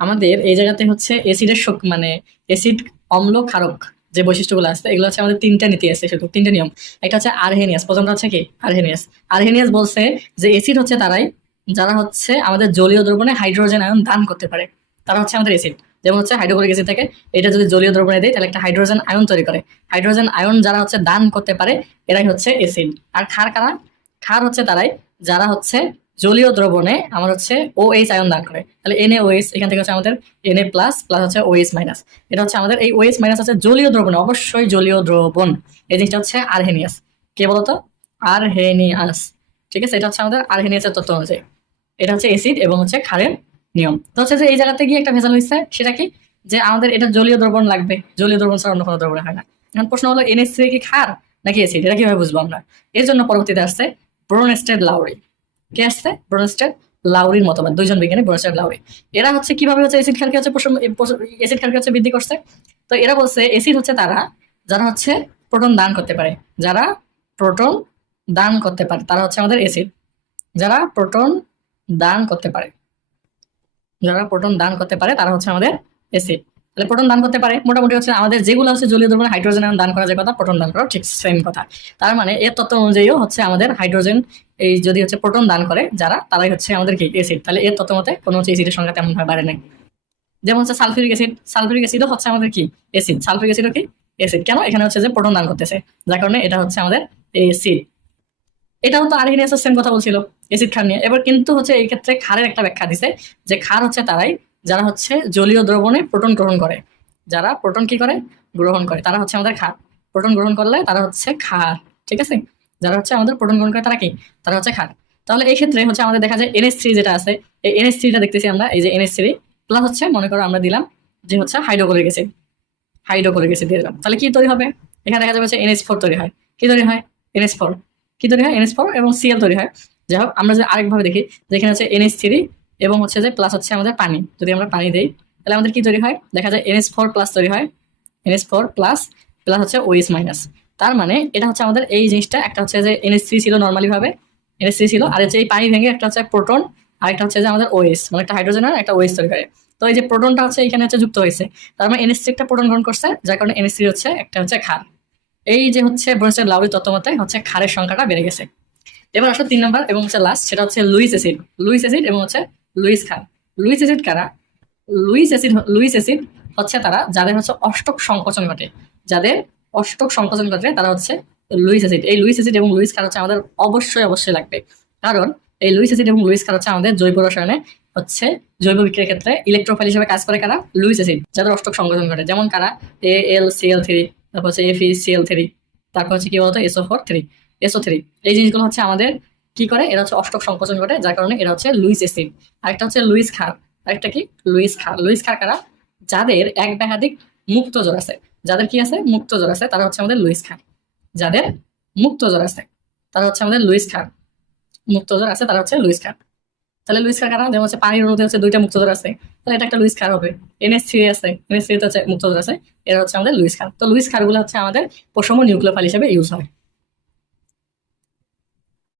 আমাদের এই জায়গাতে হচ্ছে এসিডের শোক মানে এসিড অম্ল ক্ষারক যে বৈশিষ্ট্যগুলো আছে, এগুলো হচ্ছে আমাদের তিনটা নীতি আছে শুধু, তিনটা নিয়ম। একটা হচ্ছে আরহেনিয়াস, প্রথমটা হচ্ছে কি? আরহেনিয়াস। আরহেনিয়াস বলছে যে এসিড হচ্ছে তারাই, যারা হচ্ছে আমাদের জলীয় দ্রবণে হাইড্রোজেন আয়ন দান করতে পারে। তারা হচ্ছে আমাদের এসিড যেমন হচ্ছে হাইড্রোক্লোরিক অ্যাসিড থেকে, এটা যদি জলীয় দ্রবণে দেয়, তাহলে একটা হাইড্রোজেন আয়ন তৈরি করে। হাইড্রোজেন আয়ন যারা হচ্ছে দান করতে পারে, এরাই হচ্ছে এসিড আর ক্ষার কারা? ক্ষার হচ্ছে তারাই, যারা হচ্ছে জলীয় দ্রবণে আমার হচ্ছে ও এইচ আয়ন দান করে। তাহলে এন এ ওএস এখান থেকে হচ্ছে আমাদের এন এ প্লাস প্লাস হচ্ছে ওএস মাইনাস এটা হচ্ছে আমাদের এই ওএস মাইনাস হচ্ছে জলীয় দ্রবণে, অবশ্যই জলীয় দ্রবণ। এই জিনিসটা হচ্ছে আরহেনিয়াস। কে বলতো? আরহেনিয়াস। ঠিক আছে? এটা হচ্ছে আমাদের আরহেনিয়াসের তত্ত্ব অনুযায়ী। এটা হচ্ছে এসিড এবং হচ্ছে ক্ষারের নিয়ম। তো হচ্ছে যে এই জায়গাতে গিয়ে একটা ভেজাল হয়েছে, সেটা কি? যে আমাদের এটা জলীয় দ্রবণ লাগবে। জলীয় দ্রবণ ছাড়া অন্য কোনো দ্রবণ হয় না। এখন প্রশ্ন হলো এনএস কি ক্ষার নাকি এসিড এটা কীভাবে বুঝব আমরা? এর জন্য পরবর্তীতে আসছে ব্রোনেস্টেড লাউরি কে আসছে? ব্রোনেস্টেড লাউরির মতবাদ দুইজন বিজ্ঞানী ব্রোনেস্টেড লাউরি। এরা হচ্ছে কীভাবে হচ্ছে এসিড ক্ষারকে হচ্ছে এসিড ক্ষারকে হচ্ছে বৃদ্ধি করছে? তো এরা বলছে এসিড হচ্ছে তারা, যারা হচ্ছে প্রোটন দান করতে পারে। যারা প্রোটন দান করতে পারে, তারা হচ্ছে আমাদের এসিড যারা প্রোটন দান করতে পারে, যারা প্রোটন দান করতে পারে, তারা হচ্ছে আমাদের এসিড তাহলে প্রোটন দান করতে পারে। মোটামুটি হচ্ছে আমাদের যেগুলো হচ্ছে জলীয় দ্রবণে হাইড্রোজেন দান করা যায়, কথা প্রোটন দান করা ঠিক সেম কথা। তার মানে এর তত্ত্ব অনুযায়ীও হচ্ছে আমাদের হাইড্রোজেন এই যদি হচ্ছে প্রোটন দান করে যারা, তারাই হচ্ছে আমাদের কি এসিড তাহলে এর তত্ত্ব মতে কোনো হচ্ছে এসিডের সংখ্যা তেমন বাড়ে নাই। যেমন হচ্ছে সালফিউরিক অ্যাসিড সালফিউরিক অ্যাসিডও হচ্ছে আমাদের কি? এসিড সালফিউরিক অ্যাসিডও কি? এসিড কেন? এখানে হচ্ছে যে প্রোটন দান করতেছে। যার কারণে এটা হচ্ছে আমাদের এসিড এটাও তো আরহিনিয়াসের সেম কথা বলছিল এসিড খার নিয়ে। এবার কিন্তু হচ্ছে এই ক্ষেত্রে খারের একটা ব্যাখ্যা দিছে, যে খার হচ্ছে তারাই যারা হচ্ছে জলীয় দ্রবণে প্রোটন গ্রহণ করে, যারা প্রোটন কি করে? গ্রহণ করে। তারা হচ্ছে আমাদের ক্ষার। প্রোটন গ্রহণ করলে তারা হচ্ছে ক্ষার, ঠিক আছে? যারা হচ্ছে আমাদের প্রোটন গ্রহণ করে তারা কি? তারা হচ্ছে ক্ষার। তাহলে এই ক্ষেত্রে হচ্ছে আমাদের দেখা যায় এনএস থ্রি যেটা আছে, এই এনএস থ্রিটা দেখতেছি আমরা, এই যে এনএস থ্রি প্লাস হচ্ছে মনে করো আমরা দিলাম যে হচ্ছে হাইড্রোক্লোরিক অ্যাসিড হাইড্রোক্লোরিক অ্যাসিড দিয়ে দিলাম। তাহলে কি তৈরি হবে? এখানে দেখা যাবে হচ্ছে এনএস ফোর তৈরি হয়। কি তৈরি হয়? এনএস ফোর কি তৈরি হয়? এনএস ফোর এবং সিএল তৈরি হয়। যাই হোক, আমরা যদি আরেকভাবে দেখি, যেখানে হচ্ছে এনএস থ্রি এবং হচ্ছে যে প্লাস হচ্ছে আমাদের পানি। যদি আমরা পানি দিই, তাহলে আমাদের কি তৈরি হয়? দেখা যায় এনএস ফোর প্লাস তৈরি হয়। এনএস ফোর প্লাস প্লাস হচ্ছে ওএস মাইনাস তার মানে এটা হচ্ছে আমাদের এই জিনিসটা, একটা হচ্ছে যে এনএস থ্রি ছিল নর্মালি ভাবে এনএস থ্রি ছিল। আর হচ্ছে এই পানি ভেঙে একটা হচ্ছে প্রোটন আর একটা হচ্ছে যে আমাদের ওএস মানে একটা হাইড্রোজেন আর একটা ওএস তৈরি করে। তো এই যে প্রোটনটা হচ্ছে এখানে হচ্ছে যুক্ত হয়েছে। তার মানে এনএস থ্রি একটা প্রোটন গ্রহণ করছে, যার কারণে এনএস থ্রি হচ্ছে একটা হচ্ছে খার এই যে হচ্ছে ব্রোনসের লাউরি তত্ত্ব মতে হচ্ছে খারের সংখ্যাটা বেড়ে গেছে। এবার আসলে তিন নম্বর এবং হচ্ছে লাস্ট সেটা হচ্ছে লুইস অ্যাসিড। লুইস অ্যাসিড এবং হচ্ছে লুইস খার লুইস অ্যাসিড কারা? লুইস অ্যাসিড লুইস অ্যাসিড হচ্ছে তারা যাদের হচ্ছে অষ্টক সংকোচন ঘটে। যাদের অষ্টক সংকোচন ঘটে তারা হচ্ছে লুইস অ্যাসিড। এই লুইস অ্যাসিড এবং লুইস খার হচ্ছে আমাদের অবশ্যই অবশ্যই লাগবে। কারণ এই লুইস অ্যাসিড এবং লুইস খার হচ্ছে আমাদের জৈব রসায়নে হচ্ছে জৈব বিক্রিয়ার ক্ষেত্রে ইলেকট্রোফাইল হিসেবে কাজ করে কারা? লুইস অ্যাসিড, যাদের অষ্টক সংকোচন ঘটে। যেমন কারা? এ, এল, সি, এল থ্রি, তারপর হচ্ছে এফ সি, এল থ্রি, তারপর হচ্ছে কি বলতো? SO four three, SO three. এই জিনিসগুলো হচ্ছে আমাদের কি করে? এরা হচ্ছে অষ্টক সংকোচন ঘটে, যার কারণে এরা হচ্ছে লুইস অ্যাসিড আরেকটা হচ্ছে লুইস খার। আরেকটা কি? লুইস খার। লুইস খার কারা? যাদের এক বা একাধিক মুক্ত জ্বর আছে। যাদের কি আছে? মুক্ত জ্বর আছে। তারা হচ্ছে আমাদের লুইস খার। যাদের মুক্ত জ্বর আছে, তারা হচ্ছে আমাদের লুইস খার। মুক্ত জ্বর আছে, তারা হচ্ছে লুইস খার। তাহলে লুইস খার কারা? যেমন হচ্ছে পানির অনুতে হচ্ছে দুইটা মুক্ত জ্বর আছে। তাহলে এটা একটা লুইস খার হবে। এনএস থ্রি আছে। এনএস থ্রি হচ্ছে মুক্ত জ্বর আছে। এরা হচ্ছে আমাদের লুইস খার। তো লুইস খারগুলো হচ্ছে আমাদের পশম নিউক্লিওফাইল হিসেবে ইউজ হয়।